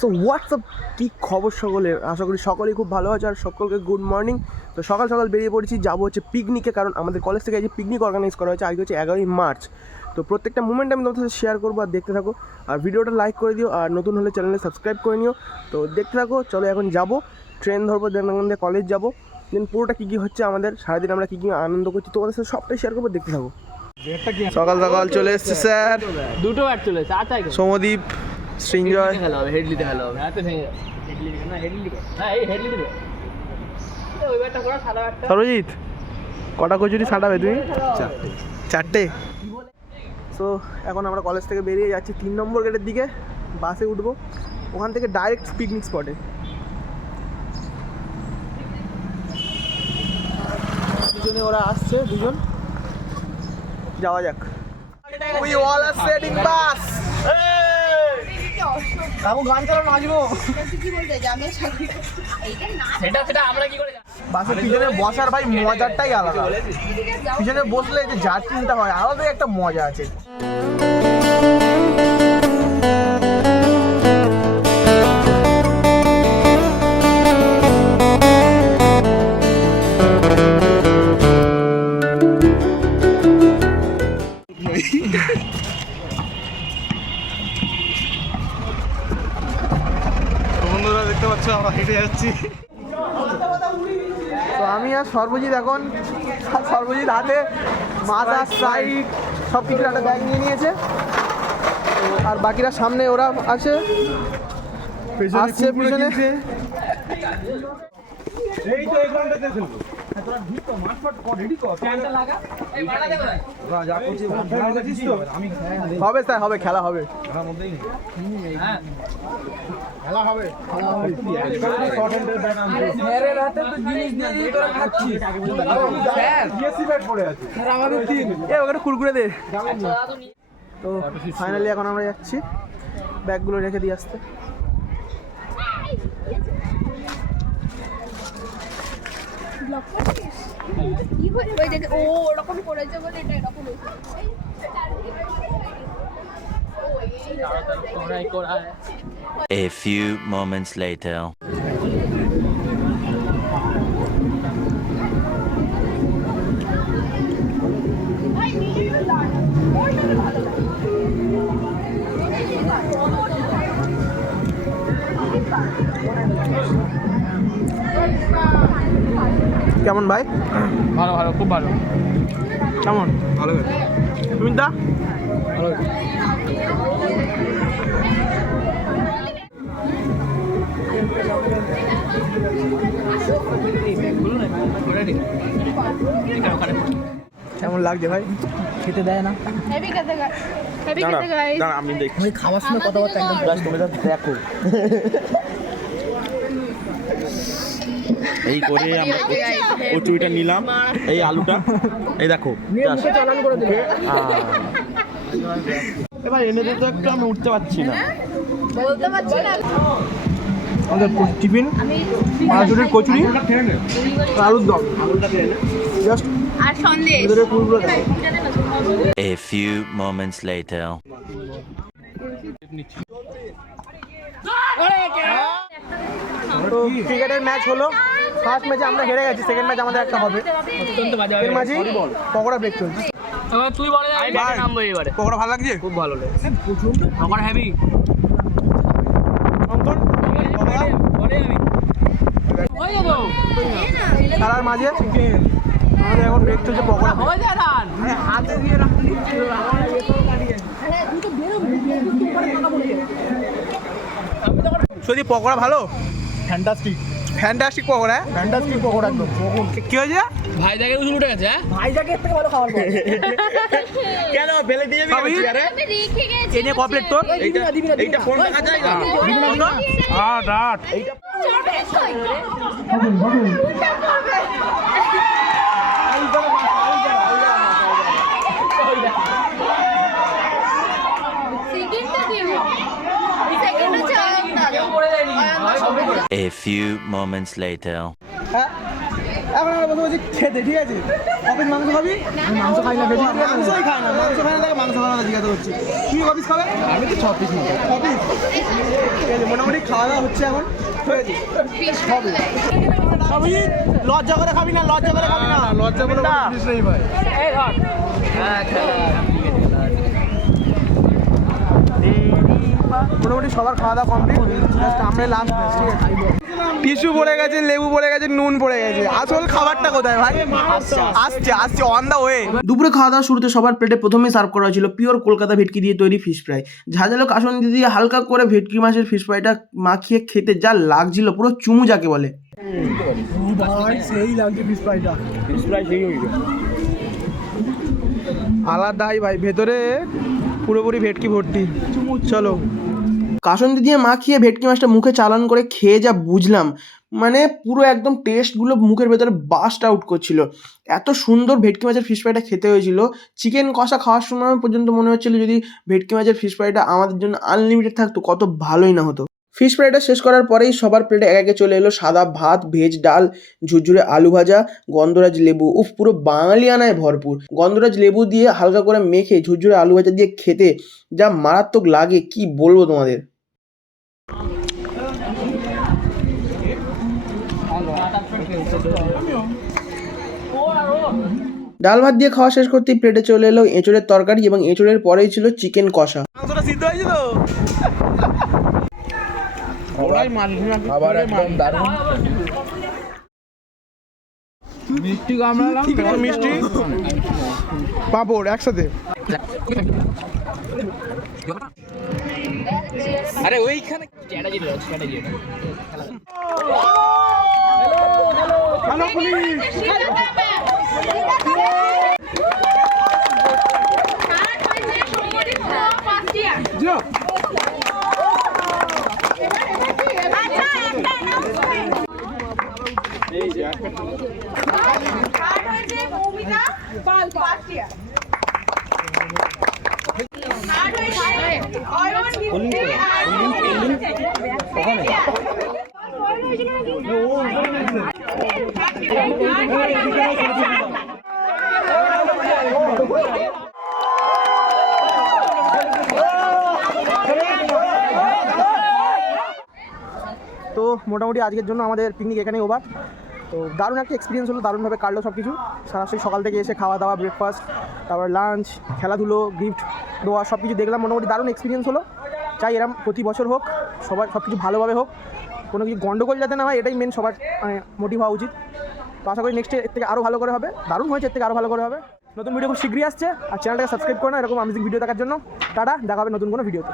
So WhatsApp, কী খবর সকলের? আশা করি সকলেই খুব ভালো আছে আর সকলকে গুড মর্নিং। তো সকাল সকাল বেরিয়ে পড়েছি, যাবো হচ্ছে পিকনিকে, কারণ আমাদের কলেজ থেকে আজকে পিকনিক অর্গানাইজ করা হয়েছে। আজকে হচ্ছে 11ই মার্চ। তো প্রত্যেকটা মুভমেন্ট আমি তোমাদের সাথে শেয়ার করবো, আর দেখতে থাকো। আর ভিডিওটা লাইক করে দিও, আর নতুন হলে চ্যানেলে সাবস্ক্রাইব করে নিও। তো দেখতে থাকো, চলো এখন যাবো, ট্রেন ধরবো, দেন আমাদের কলেজ যাবো। দেন পুরোটা কী কী হচ্ছে আমাদের সারাদিন, আমরা কী কী আনন্দ করছি তোমাদের সাথে সবটাই শেয়ার করবো, দেখতে থাকো। সকাল সকাল চলে এসছে স্যার, দুটো ব্যাট চলেছে। আচ্ছা সৌমদীপ, সৃঞ্জয়। খেলা হবে, হেডলিতে খেলা হবে। হাতে ভেঙে হেডলিতে না, হেডলিতে। হ্যাঁ, এই হেডলিতে দে। ওই ব্যাটটা করা, সাদা ব্যাটটা। সরজিৎ, কটা কচুরি ছাড়াবে তুমি? চারটে। সো এখন আমরা কলেজ থেকে বেরিয়ে যাচ্ছি 3 নম্বর গেটের দিকে, বাসে উঠবো, ওখান থেকে ডাইরেক্ট পিকনিক স্পটে। দুজনে ওরা আসছে, দুজন, যাওয়া যাক। We all are setting bus. বাবু গান চালানো, নাচবো। সেটা আমরা কি করে বাসের পিছনে বসার ভাই মজাটাই আলাদা। পিছনে বসলে যে জার্কিংটা হয়, আলাদাই একটা মজা আছে। বন্ধুরা দেখতে পাচ্ছ আমরা হেঁটে যাচ্ছি। তো আমি আর সর্বজিৎ এখন, সর্বজিৎ হাতে মাজা, স্প্রাইট সব কিছু একটা ব্যাগ নিয়ে নিয়েছে, আর বাকিরা সামনে ওরা আছে, আসছে পিছনে। এই তো এখানটাতে খেলবো। হবে স্যার, হবে, খেলা হবে। ওখানে কুরকুরে দে। তো ফাইনালি এখন আমরা যাচ্ছি ব্যাগগুলো রেখে দিয়ে আসতে। A few moments later. কেমন ভাই? ভালো ভালো, খুব ভালো। কেমন? ভালো তুমি দা? ভালো। কেমন লাগছে ভাই? খেতে দেয় না। হেভি খেতে গাই, হেভি খেতে গাই। আমি দেখি। আমি খাওয়ার সময় কথাবার্তা একদম প্লাস তুমি তো দেখো। এই করে আমরা কচুরিটা নিলাম, এই আলুটা, এই দেখো চালান করে দিলে এবার এনে দিতে তো একটু আমি উঠতে পারছি না। বলতে পারছি না। আমাদের টিফিন, মাছুরির কচুরি, আলুর দম, জাস্ট আর সন্দেশ। ভিতরে পুরো দাও। A few moments later. তো ক্রিকেটের ম্যাচ হলো, ফার্স্ট ম্যাচে আমরা হেরে গেছি, সেকেন্ড ম্যাচ আমাদের একটা হবে। অত্যন্ত বাজে। এর মাঝেই পকোড়া ব্রেক চলছে। এবার তুই বলে যাবি, ব্যাটে নামবো এবারে। পকোড়া ভালো লাগছে? খুব ভালো লেগেছে। আমার হেভি। অঙ্কন পকোড়া বলে যাবি। হয়ে যাবো। খেলার মাঝে আমাদের এখন ব্রেক চলছে, পকোড়া break। হয়ে যায় রান। হাতে দিয়ে রাখতে দিচ্ছিল। আমার এতো কাটিয়ে। যদি পকোড়া ভালো, fantastic fantastic pakora, fantastic pakora একদম। কি হয়েছে? ভাই দেখে উঠে উঠে গেছে। হ্যাঁ, ভাইজাকে থেকে ভালো খাবার পাবে। কেন ফেলে দিয়ে যাবি? আমি রেখে গেছি। এ নিয়ে কমপ্লিট তোর? এইটা ফোন দেখা যায় না। এইটা সেকেন্ডটা দিও। সেকেন্ডটা চালাও না। A few moments later. হ্যাঁ এখন আমরা বসে বলছি খেতে, ঠিক আছে? অফিস মাংস খাবি? মাংস খাই না, মাংসই খায় না, মাংস খায় না, তাকে মাংস খাওয়া জিজ্ঞাসা করছি। তুই অফিস খাবে? আমি তো 6 পিস নিই। অফিস ঠিক আছে, মোটামুটি খাওয়া দাওয়া হচ্ছে এখন। খাবি? লজ্জা করে খাবি না, লজ্জা করে খাবি না, লজ্জা করে পিস নেই ভাই। এই ধর মোটামুটি সবার খাওয়া দাওয়া কমপ্লিট, আমরা লাস্ট, ঠিক আছে? টিস্যু পড়ে গেছে, লেবু পড়ে গেছে, নুন পড়ে গেছে, আসল খাবারটা কোথায় ভাই? আসছে অন দা ওয়ে। দুপুরে খাওয়া দাওয়া শুরুতে সবার প্লেটে প্রথমেই সার্ভ করা হয়েছিল পিওর কলকাতা ভেটকি দিয়ে তৈরি ফিশ ফ্রাই। ঝাঁঝালো কাসুন্দি দিয়ে হালকা করে ভেটকি মাছের ফিশ ফ্রাইটা মাখিয়ে খেতে যা লাগছিল, পুরো চুমু যাকে বলে। সেই লাগছে ফিশ ফ্রাইটা, ফিশ ফ্রাই সেই আলাদাই ভাই, ভেতরে পুরোপুরি ভেটকি ভর্তি। চলো, কাসুন্দি দিয়ে মাখিয়ে ভেটকি মাছটা মুখে চালান করে খেয়ে যা বুঝলাম, মানে পুরো একদম টেস্টগুলো মুখের ভেতরে বাস্ট আউট করছিল। এত সুন্দর ভেটকি মাছের ফিশ ফ্রাইটা খেতে হয়েছিল। চিকেন কষা খাওয়ার সময় পর্যন্ত মনে হচ্ছিল যদি ভেটকি মাছের ফিশ ফ্রাইটা আমাদের জন্য আনলিমিটেড থাকতো কত ভালোই না হতো। ফিশ ফ্রাইটা শেষ করার পরেই সবার প্লেটে এক একে চলে এলো সাদা ভাত, ভেজ ডাল, ঝুরঝুরে আলু ভাজা, গন্ধরাজ লেবু। উফ, পুরো বাঙালিয়ানায় ভরপুর। গন্ধরাজ লেবু দিয়ে হালকা করে মেখে ঝুরঝুরে আলু ভাজা দিয়ে খেতে যা মারাত্মক লাগে কি বলবো তোমাদের। ডাল ভাত দিয়ে খাওয়া শেষ করতেই প্লেটে চলে এলো এঁচড়ের তরকারি এবং এঁচড়ের পরেই ছিল চিকেন কষা। মাংসটা সিদ্ধ হয়েছে তো? আবার একদম দারুণ মিষ্টি কামড়ালাম, মিষ্টি পাঁপড় একসাথে। আরে ওইখানে স্ট্র্যাটেজি দাও, স্ট্র্যাটেজি দাও। Hello police. তো মোটামুটি আজকের জন্য আমাদের পিকনিক এখানেই ওভার। তো দারুণ একটা এক্সপিরিয়েন্স হলো, দারুণভাবে কাটলো সব কিছু। সরাসরি সকাল থেকে এসে খাওয়া দাওয়া, ব্রেকফাস্ট, তারপর লাঞ্চ, খেলাধুলো, গিফট দেওয়া, সব কিছু দেখলাম। মোটামুটি দারুণ এক্সপিরিয়েন্স হলো। চাই এরম প্রতি বছর হোক, সবার সব কিছু ভালোভাবে হোক, কোনো কিছু গন্ডগোল যাতে না হয়, এটাই মেন সবার মানে মোটিভ হওয়া উচিত। তো আশা করি নেক্সটে এর থেকে আরও ভালো করে হবে। দারুণ হয়েছে, এর থেকে আরও ভালো করে হবে। নতুন ভিডিও খুব শীঘ্রই আসছে, আর চ্যানেলটাকে সাবস্ক্রাইব করো এরকম আমেজিং ভিডিও দেখার জন্য। টাটা, দেখা হবে নতুন কোনো ভিডিওতে।